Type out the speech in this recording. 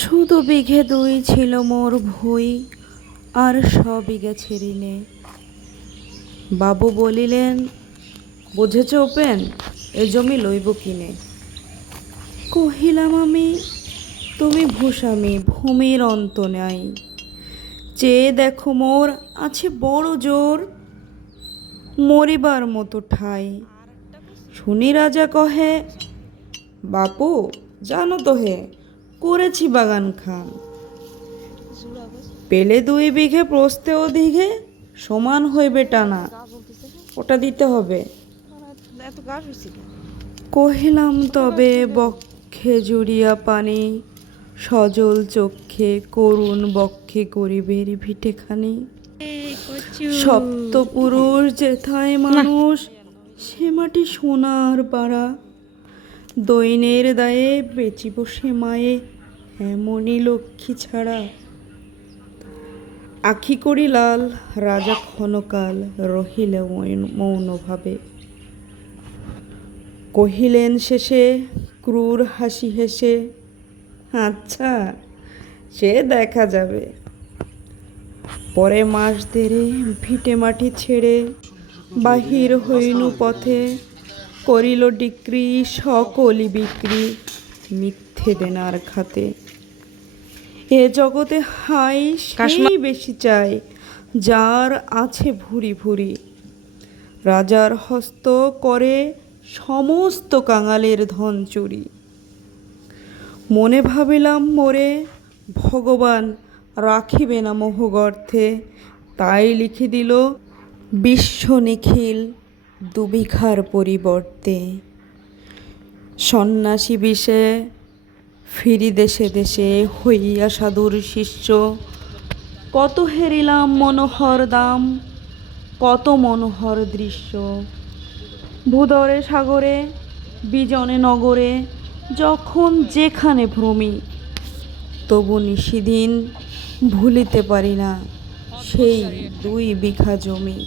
শুধু বিঘে দুই ছিল মোর ভুই, আর স বিঘে ছেড়িনে বাবু বলিলেন, বুঝেছ ওপেন, এ জমি লইব কিনে? কহিলাম আমি, তুমি ভূস্বামী, ভূমির অন্ত নাই। চেয়ে দেখো মোর আছে বড় জোর, মরিবার মতো ঠাই। শুনি রাজা কহে, বাপু, জানো তো হে করেছি বাগান খান। পেলে দুই বিঘে প্রস্তে ও দিঘে সমান হইবে টানা। ওটা দিতে হবে। কহিলাম তবে বক্ষে জুড়িয়া পানি সজল চক্ষে করুণ বক্ষে করিবের ভিটেখানি। সপ্তপুরুষ যেথায় মানুষ সে মাটি সোনার পাড়া। দৈনের দায়ে বেচিব সে মায়ে, এমনই লক্ষ্মী ছাড়া। আখি করি লাল, রাজা ক্ষণকাল রহিলে মৌন- মৌনভাবে। কহিলেন শেষে, ক্রূর হাসি হেসে আচ্ছা সে দেখা যাবে। পরে মাস দেরে ভিটে মাটি ছেড়ে বাহির হইনু পথে। করিল ডিক্রি সকলি বিক্রি মিথ্যে দেনার খাতে। এ জগতে হাই সেই বেশি চাই যার আছে ভুরি ভুরি রাজার হস্ত করে সমস্ত কাঙালের ধন চুরি। মনে ভাবিলাম মোরে ভগবান রাখিবে না মোহগর্থে। তাই লিখে দিল বিশ্ব নিখিল দুবিঘার পরিবর্তে সন্ন্যাসী বিষে ফিরি দেশে দেশে হইয়া সাধুর শিষ্য। কত হেরিলাম মনোহর দাম, কত মনোহর দৃশ্য। ভূদরে সাগরে, বিজনে নগরে, যখন যেখানে ভ্রমি, তবু নিশিদিন ভুলিতে পারি না সেই দুই বিঘা জমি।